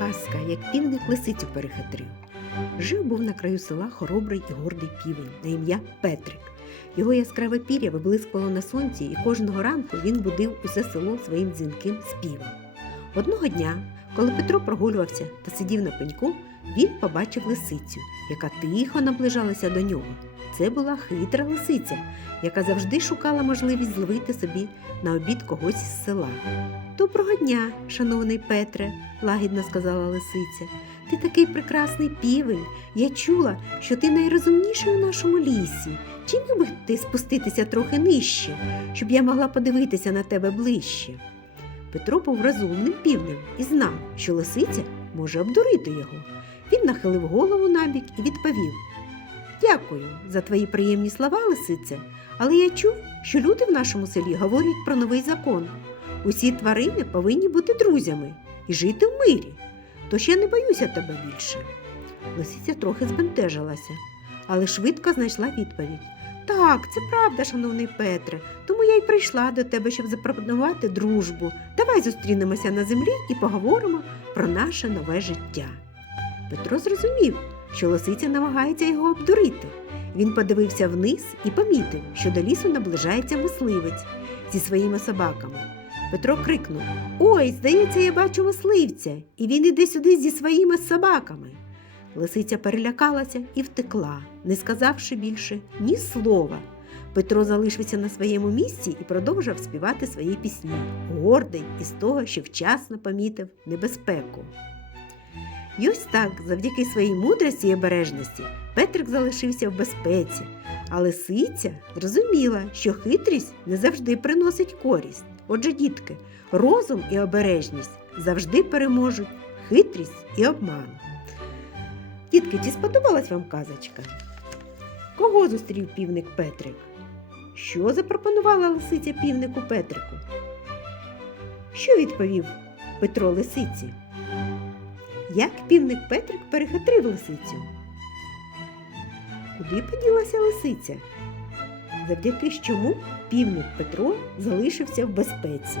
казка, як півник лисицю перехитрив. Жив був на краю села хоробрий і гордий півень на ім'я Петрик. Його яскраве пір'я виблискувало на сонці, і кожного ранку він будив усе село своїм дзвінким співом. Одного дня, коли Петро прогулювався та сидів на пеньку, він побачив лисицю, яка тихо наближалася до нього. Це була хитра лисиця, яка завжди шукала можливість зловити собі на обід когось із села. Доброго дня, шановний Петре, лагідно сказала лисиця. Ти такий прекрасний півень. Я чула, що ти найрозумніший у нашому лісі. Чи міг би ти спуститися трохи нижче, щоб я могла подивитися на тебе ближче? Петро був розумним півнем і знав, що лисиця може обдурити його. Він нахилив голову набік і відповів: Дякую за твої приємні слова, лисице, але я чув, що люди в нашому селі говорять про новий закон. Усі тварини повинні бути друзями і жити в мирі. Тож я не боюся тебе більше. Лисиця трохи збентежилася, але швидко знайшла відповідь. Так, це правда, шановний Петре, тому я й прийшла до тебе, щоб запропонувати дружбу. Давай зустрінемося на землі і поговоримо про наше нове життя. Петро зрозумів, що лисиця намагається його обдурити. Він подивився вниз і помітив, що до лісу наближається мисливець зі своїми собаками. Петро крикнув Ой, здається, я бачу мисливця, і він іде сюди зі своїми собаками. Лисиця перелякалася і втекла, не сказавши більше ні слова. Петро залишився на своєму місці і продовжив співати свої пісні, гордий із того, що вчасно помітив небезпеку. І ось так, завдяки своїй мудрості і обережності, Петрик залишився в безпеці, а лисиця зрозуміла, що хитрість не завжди приносить користь. Отже, дітки, розум і обережність завжди переможуть хитрість і обман. Дітки, чи сподобалась вам казочка? Кого зустрів півник Петрик? Що запропонувала лисиця півнику Петрику? Що відповів Петро лисиці? Як півник Петрик перехитрив лисицю? Куди поділася лисиця? Завдяки чому півник Петро залишився в безпеці.